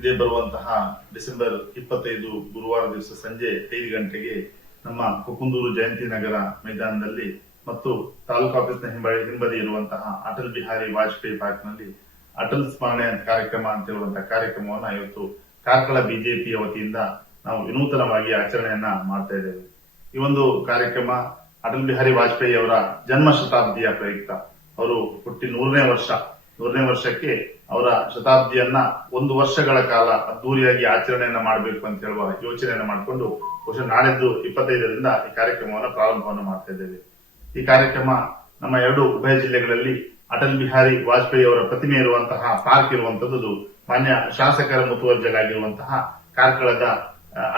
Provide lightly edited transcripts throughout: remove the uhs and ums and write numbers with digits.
ಇದೇ ಬರುವಂತಹ ಡಿಸೆಂಬರ್ 25 ಗುರುವಾರ ದಿವಸ ಸಂಜೆ 5 ಗಂಟೆಗೆ ನಮ್ಮ ಕುಕುಂದೂರು ಜಯಂತಿ ನಗರ ಮೈದಾನದಲ್ಲಿ ಮತ್ತು ತಾಲೂಕು ಆಫೀಸ್ನ ಹಿಂಬದಿ ಇರುವಂತಹ ಅಟಲ್ ಬಿಹಾರಿ ವಾಜಪೇಯಿ ಪಾರ್ಕ್ನಲ್ಲಿ ಅಟಲ್ ಸ್ಮರಣೆ ಕಾರ್ಯಕ್ರಮ ಅಂತ ಹೇಳುವಂತಹ ಕಾರ್ಯಕ್ರಮವನ್ನ ಇವತ್ತು ಕಾರ್ಕಳ ಬಿಜೆಪಿಯ ವತಿಯಿಂದ ನಾವು ವಿನೂತನವಾಗಿ ಆಚರಣೆಯನ್ನ ಮಾಡ್ತಾ ಇದ್ದೇವೆ. ಈ ಒಂದು ಕಾರ್ಯಕ್ರಮ ಅಟಲ್ ಬಿಹಾರಿ ವಾಜಪೇಯಿ ಅವರ ಜನ್ಮ ಶತಾಬ್ದಿಯ ಪ್ರಯುಕ್ತ ಅವರು ಹುಟ್ಟಿ 100ನೇ ವರ್ಷಕ್ಕೆ ಅವರ ಶತಾಬ್ದಿಯನ್ನ 1 ವರ್ಷಗಳ ಕಾಲ ಅದ್ದೂರಿಯಾಗಿ ಆಚರಣೆಯನ್ನ ಮಾಡಬೇಕು ಅಂತ ಹೇಳುವ ಯೋಚನೆಯನ್ನ ಮಾಡಿಕೊಂಡು ಬಹುಶಃ ನಾಳೆದ್ದು 25ರಿಂದ ಈ ಕಾರ್ಯಕ್ರಮವನ್ನು ಪ್ರಾರಂಭವನ್ನು ಮಾಡ್ತಾ ಇದ್ದೇವೆ. ಈ ಕಾರ್ಯಕ್ರಮ ನಮ್ಮ 2 ಉಭಯ ಜಿಲ್ಲೆಗಳಲ್ಲಿ ಅಟಲ್ ಬಿಹಾರಿ ವಾಜಪೇಯಿ ಅವರ ಪ್ರತಿಮೆ ಇರುವಂತಹ ಪಾರ್ಕ್ ಇರುವಂತದ್ದು ಮಾನ್ಯ ಶಾಸಕರ ಮುತುವರ್ಜಿಯಾಗಿರುವಂತಹ ಕಾರ್ಕಳದ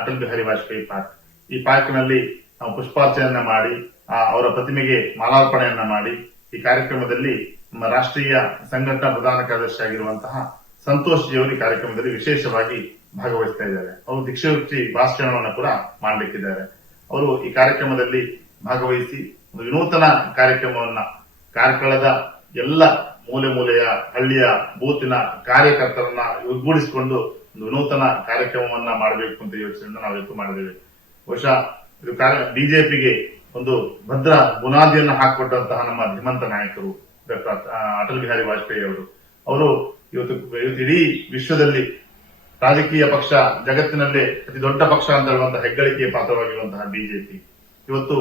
ಅಟಲ್ ಬಿಹಾರಿ ವಾಜಪೇಯಿ ಪಾರ್ಕ್. ಈ ಪಾರ್ಕ್ನಲ್ಲಿ ನಾವು ಪುಷ್ಪಾರ್ಚನೆಯನ್ನ ಮಾಡಿ ಅವರ ಪ್ರತಿಮೆಗೆ ಮಾಲಾರ್ಪಣೆಯನ್ನ ಮಾಡಿ ಈ ಕಾರ್ಯಕ್ರಮದಲ್ಲಿ ನಮ್ಮ ರಾಷ್ಟ್ರೀಯ ಸಂಘಟನಾ ಪ್ರಧಾನ ಕಾರ್ಯದರ್ಶಿ ಆಗಿರುವಂತಹ ಸಂತೋಷ್ ಜಿಯವರು ಈ ಕಾರ್ಯಕ್ರಮದಲ್ಲಿ ವಿಶೇಷವಾಗಿ ಭಾಗವಹಿಸ್ತಾ ಇದ್ದಾರೆ. ಅವರು ದೀಕ್ಷಾವೃತ್ತಿ ಭಾಷಣವನ್ನು ಕೂಡ ಮಾಡಲಿಕ್ಕಿದ್ದಾರೆ. ಅವರು ಈ ಕಾರ್ಯಕ್ರಮದಲ್ಲಿ ಭಾಗವಹಿಸಿ ಒಂದು ವಿನೂತನ ಕಾರ್ಯಕ್ರಮವನ್ನ ಕಾರ್ಕಳದ ಎಲ್ಲ ಮೂಲೆಯ ಹಳ್ಳಿಯ ಬೂತಿನ ಕಾರ್ಯಕರ್ತರನ್ನ ಒಗ್ಗೂಡಿಸಿಕೊಂಡು ಒಂದು ವಿನೂತನ ಕಾರ್ಯಕ್ರಮವನ್ನ ಮಾಡಬೇಕು ಅಂತ ಯೋಚನೆಯನ್ನ ನಾವಿತ್ತು ಮಾಡಿದ್ದೇವೆ. ಬಹುಶಃ ಇದು ಬಿಜೆಪಿಗೆ ಒಂದು ಭದ್ರ ಬುನಾದಿಯನ್ನು ಹಾಕಿಕೊಟ್ಟಂತಹ ನಮ್ಮ ಧೀಮಂತ ನಾಯಕರು ಅಟಲ್ ಬಿಹಾರಿ ವಾಜಪೇಯಿ ಅವರು ಇವತ್ತು ಇಡೀ ವಿಶ್ವದಲ್ಲಿ ರಾಜಕೀಯ ಪಕ್ಷ ಜಗತ್ತಿನಲ್ಲೇ ಅತಿ ದೊಡ್ಡ ಪಕ್ಷ ಅಂತ ಹೇಳುವಂತಹ ಹೆಗ್ಗಳಿಕೆಯ ಪಾತ್ರವಾಗಿರುವಂತಹ ಬಿಜೆಪಿ ಇವತ್ತು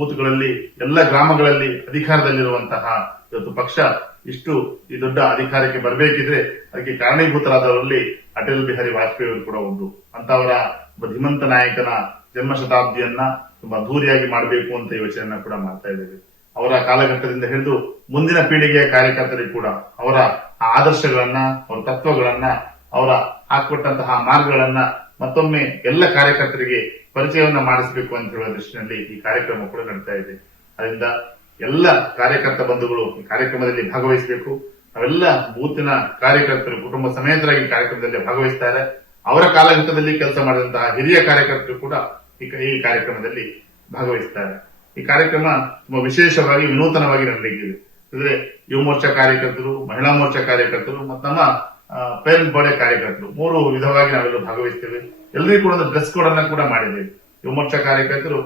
ಬೂತ್ಗಳಲ್ಲಿ ಎಲ್ಲ ಗ್ರಾಮಗಳಲ್ಲಿ ಅಧಿಕಾರದಲ್ಲಿರುವಂತಹ ಇವತ್ತು ಪಕ್ಷ ಇಷ್ಟು ಈ ದೊಡ್ಡ ಅಧಿಕಾರಕ್ಕೆ ಬರಬೇಕಿದ್ರೆ ಅದಕ್ಕೆ ಕಾರಣೀಭೂತರಾದವರಲ್ಲಿ ಅಟಲ್ ಬಿಹಾರಿ ವಾಜಪೇಯಿ ಅವರು ಕೂಡ ಒಂದು ಅಂತವರ ಧೀಮಂತ ನಾಯಕನ ಜನ್ಮ ಶತಾಬ್ದಿಯನ್ನ ತುಂಬಾ ಅದ್ದೂರಿಯಾಗಿ ಮಾಡಬೇಕು ಅಂತ ಯೋಚನೆಯನ್ನ ಕೂಡ ಮಾಡ್ತಾ ಇದ್ದೇವೆ. ಅವರ ಕಾಲಘಟ್ಟದಿಂದ ಹಿಡಿದು ಮುಂದಿನ ಪೀಳಿಗೆಯ ಕಾರ್ಯಕರ್ತರಿಗೂ ಕೂಡ ಅವರ ಆದರ್ಶಗಳನ್ನ ಅವರ ತತ್ವಗಳನ್ನ ಅವರ ಹಾಕೊಟ್ಟಂತಹ ಮಾರ್ಗಗಳನ್ನ ಮತ್ತೊಮ್ಮೆ ಎಲ್ಲ ಕಾರ್ಯಕರ್ತರಿಗೆ ಪರಿಚಯವನ್ನ ಮಾಡಿಸಬೇಕು ಅಂತ ಹೇಳುವ ದೃಷ್ಟಿಯಲ್ಲಿ ಈ ಕಾರ್ಯಕ್ರಮ ಕೂಡ ನಡೀತಾ ಇದೆ. ಅದರಿಂದ ಎಲ್ಲ ಕಾರ್ಯಕರ್ತ ಬಂಧುಗಳು ಈ ಕಾರ್ಯಕ್ರಮದಲ್ಲಿ ಭಾಗವಹಿಸಬೇಕು. ನಾವೆಲ್ಲ ಬೂತಿನ ಕಾರ್ಯಕರ್ತರು ಕುಟುಂಬ ಸಮೇತರಾಗಿ ಕಾರ್ಯಕ್ರಮದಲ್ಲಿ ಭಾಗವಹಿಸ್ತಾರೆ. ಅವರ ಕಾಲಘಟ್ಟದಲ್ಲಿ ಕೆಲಸ ಮಾಡಿದಂತಹ ಹಿರಿಯ ಕಾರ್ಯಕರ್ತರು ಕೂಡ ಈ ಕಾರ್ಯಕ್ರಮದಲ್ಲಿ ಭಾಗವಹಿಸುತ್ತಾರೆ. ಈ ಕಾರ್ಯಕ್ರಮ ತುಂಬಾ ವಿಶೇಷವಾಗಿ ವಿನೂತನವಾಗಿ ನಡೆಯಲಿದೆ. ಅಂದ್ರೆ ಯುವ ಮೋರ್ಚಾ ಕಾರ್ಯಕರ್ತರು, ಮಹಿಳಾ ಮೋರ್ಚಾ ಕಾರ್ಯಕರ್ತರು ಮತ್ತು ನಮ್ಮ ಪೇರೆಂಟ್ ಬಾಡಿ ಕಾರ್ಯಕರ್ತರು 3 ವಿಧವಾಗಿ ನಾವೆಲ್ಲ ಭಾಗವಹಿಸ್ತೇವೆ. ಎಲ್ಲರಿಗೂ ಕೂಡ ಒಂದು ಡ್ರೆಸ್ ಕೋಡ್ ಅನ್ನ ಕೂಡ ಮಾಡಿದ್ದೇವೆ. ಯುವ ಮೋರ್ಚಾ ಕಾರ್ಯಕರ್ತರು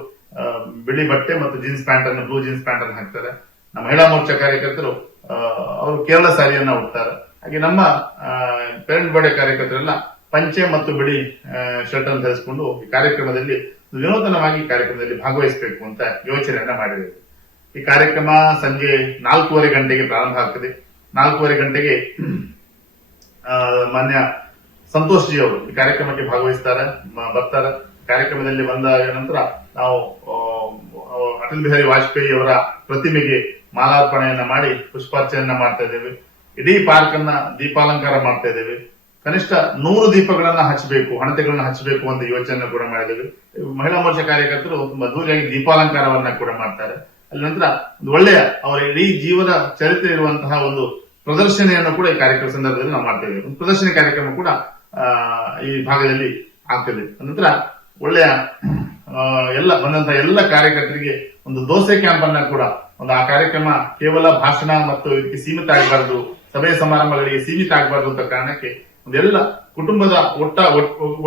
ಬಿಳಿ ಬಟ್ಟೆ ಮತ್ತು ಜೀನ್ಸ್ ಪ್ಯಾಂಟ್ ಅನ್ನು ಬ್ಲೂ ಜೀನ್ಸ್ ಪ್ಯಾಂಟ್ ಅನ್ನು ಹಾಕ್ತಾರೆ. ನಮ್ಮ ಮಹಿಳಾ ಮೋರ್ಚಾ ಕಾರ್ಯಕರ್ತರು ಅವರು ಕೇರಳ ಸಾರಿಯನ್ನ ಉಡ್ತಾರೆ. ಹಾಗೆ ನಮ್ಮ ಪೇರೆಂಟ್ ಬಾಡಿ ಕಾರ್ಯಕರ್ತರೆಲ್ಲ ಪಂಚೆ ಮತ್ತು ಬಿಳಿ ಶರ್ಟ್ ಅನ್ನು ಧರಿಸಿಕೊಂಡು ಈ ಕಾರ್ಯಕ್ರಮದಲ್ಲಿ ವಿನೂತನವಾಗಿ ಕಾರ್ಯಕ್ರಮದಲ್ಲಿ ಭಾಗವಹಿಸಬೇಕು ಅಂತ ಯೋಚನೆಯನ್ನ ಮಾಡಿದ್ದೇವೆ. ಈ ಕಾರ್ಯಕ್ರಮ ಸಂಜೆ 4:15 ಗಂಟೆಗೆ ಪ್ರಾರಂಭ ಆಗ್ತದೆ. 4:15 ಗಂಟೆಗೆ ಮಾನ್ಯ ಸಂತೋಷ್ ಜಿ ಅವರು ಈ ಕಾರ್ಯಕ್ರಮಕ್ಕೆ ಬರ್ತಾರೆ. ಕಾರ್ಯಕ್ರಮದಲ್ಲಿ ಬಂದ ನಂತರ ನಾವು ಅಟಲ್ ಬಿಹಾರಿ ವಾಜಪೇಯಿ ಅವರ ಪ್ರತಿಮೆಗೆ ಮಾಲಾರ್ಪಣೆಯನ್ನ ಮಾಡಿ ಪುಷ್ಪಾರ್ಚನೆಯನ್ನ ಮಾಡ್ತಾ ಇದ್ದೇವೆ. ಇಡೀ ಪಾರ್ಕ್ ಅನ್ನ ದೀಪಾಲಂಕಾರ ಮಾಡ್ತಾ ಇದ್ದೇವೆ. ಕನಿಷ್ಠ 100 ದೀಪಗಳನ್ನ ಹಚ್ಚಬೇಕು, ಹಣತೆಗಳನ್ನ ಹಚ್ಚಬೇಕು ಅಂತ ಯೋಚನೆ ಕೂಡ ಮಾಡಿದ್ದೇವೆ. ಮಹಿಳಾ ಮೋರ್ಚಾ ಕಾರ್ಯಕರ್ತರು ತುಂಬಾ ಅದ್ದೂರಿಯಾಗಿ ದೀಪಾಲಂಕಾರವನ್ನ ಕೂಡ ಮಾಡ್ತಾರೆ. ಅಲ್ಲಿ ನಂತರ ಒಂದು ಒಳ್ಳೆಯ ಅವರ ಇಡೀ ಜೀವನ ಚರಿತ್ರೆ ಇರುವಂತಹ ಒಂದು ಪ್ರದರ್ಶನೆಯನ್ನು ಕೂಡ ಈ ಕಾರ್ಯಕ್ರಮ ಸಂದರ್ಭದಲ್ಲಿ ನಾವು ಮಾಡ್ತೇವೆ. ಒಂದು ಪ್ರದರ್ಶನ ಕಾರ್ಯಕ್ರಮ ಕೂಡ ಈ ಭಾಗದಲ್ಲಿ ಆಗ್ತದೆ. ನಂತರ ಒಳ್ಳೆಯ ಬಂದಂತಹ ಎಲ್ಲ ಕಾರ್ಯಕರ್ತರಿಗೆ ಒಂದು ದೋಸೆ ಕ್ಯಾಂಪ್ ಅನ್ನ ಕೂಡ ಒಂದು ಆ ಕಾರ್ಯಕ್ರಮ ಕೇವಲ ಭಾಷಣ ಮತ್ತು ಇದಕ್ಕೆ ಸೀಮಿತ ಆಗಬಾರದು, ಸಭೆ ಸಮಾರಂಭಗಳಿಗೆ ಸೀಮಿತ ಆಗಬಾರದು ಅಂತ ಕಾರಣಕ್ಕೆ ಒಂದೆಲ್ಲ ಕುಟುಂಬದ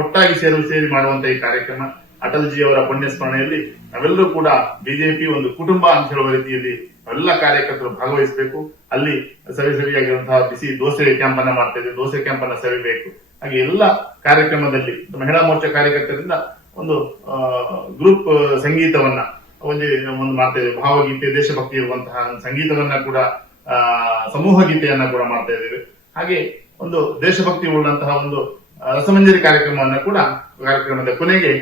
ಒಟ್ಟಾಗಿ ಸೇರಿ ಮಾಡುವಂತಹ ಈ ಕಾರ್ಯಕ್ರಮ ಅಟಲ್ ಜಿ ಅವರ ಪುಣ್ಯ ಸ್ಮರಣೆಯಲ್ಲಿ ನಾವೆಲ್ಲರೂ ಕೂಡ ಬಿಜೆಪಿ ಒಂದು ಕುಟುಂಬ ಅಂತ ಹೇಳುವ ರೀತಿಯಲ್ಲಿ ಎಲ್ಲ ಕಾರ್ಯಕರ್ತರು ಭಾಗವಹಿಸಬೇಕು. ಅಲ್ಲಿ ಸವಿಯಾಗಿರುವಂತಹ ಬಿಸಿ ದೋಸೆ ಕ್ಯಾಂಪ್ ಅನ್ನ ಮಾಡ್ತಾ ಇದ್ದೇವೆ. ದೋಸೆ ಕ್ಯಾಂಪ್ ಅನ್ನ ಸವಿಬೇಕು. ಹಾಗೆ ಎಲ್ಲ ಕಾರ್ಯಕ್ರಮದಲ್ಲಿ ಮಹಿಳಾ ಮೋರ್ಚಾ ಕಾರ್ಯಕರ್ತರಿಂದ ಒಂದು ಗ್ರೂಪ್ ಸಂಗೀತವನ್ನ ಒಂದು ಮಾಡ್ತಾ ಇದ್ದೇವೆ. ಭಾವಗೀತೆ, ದೇಶಭಕ್ತಿ ಇರುವಂತಹ ಸಂಗೀತವನ್ನ ಕೂಡ ಸಮೂಹ ಗೀತೆಯನ್ನ ಕೂಡ ಮಾಡ್ತಾ ಇದ್ದೇವೆ. ಹಾಗೆ ಒಂದು ದೇಶಭಕ್ತಿ ಉಳ್ಳಂತಹ ಒಂದು ರಸಮಂಜರಿ ಕಾರ್ಯಕ್ರಮವನ್ನ ಕೂಡ ಕಾರ್ಯಕ್ರಮದ ಕೊನೆಗೆ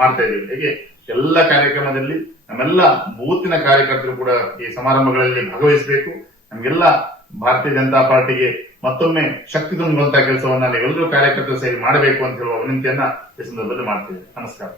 ಮಾಡ್ತಾ ಇದ್ದೇವೆ. ಹೀಗೆ ಎಲ್ಲ ಕಾರ್ಯಕ್ರಮದಲ್ಲಿ ನಮ್ಮೆಲ್ಲ ಬೂತಿನ ಕಾರ್ಯಕರ್ತರು ಕೂಡ ಈ ಸಮಾರಂಭಗಳಲ್ಲಿ ಭಾಗವಹಿಸಬೇಕು. ನಮಗೆಲ್ಲ ಭಾರತೀಯ ಜನತಾ ಪಾರ್ಟಿಗೆ ಮತ್ತೊಮ್ಮೆ ಶಕ್ತಿ ತುಂಬುವಂತಹ ಕೆಲಸವನ್ನ ನೀವೆಲ್ಲರೂ ಕಾರ್ಯಕರ್ತರು ಸೇರಿ ಮಾಡಬೇಕು ಅಂತ ಹೇಳುವ ವಿನಂತಿಯನ್ನ ಈ ಸಂದರ್ಭದಲ್ಲಿ ಮಾಡ್ತೇವೆ. ನಮಸ್ಕಾರ.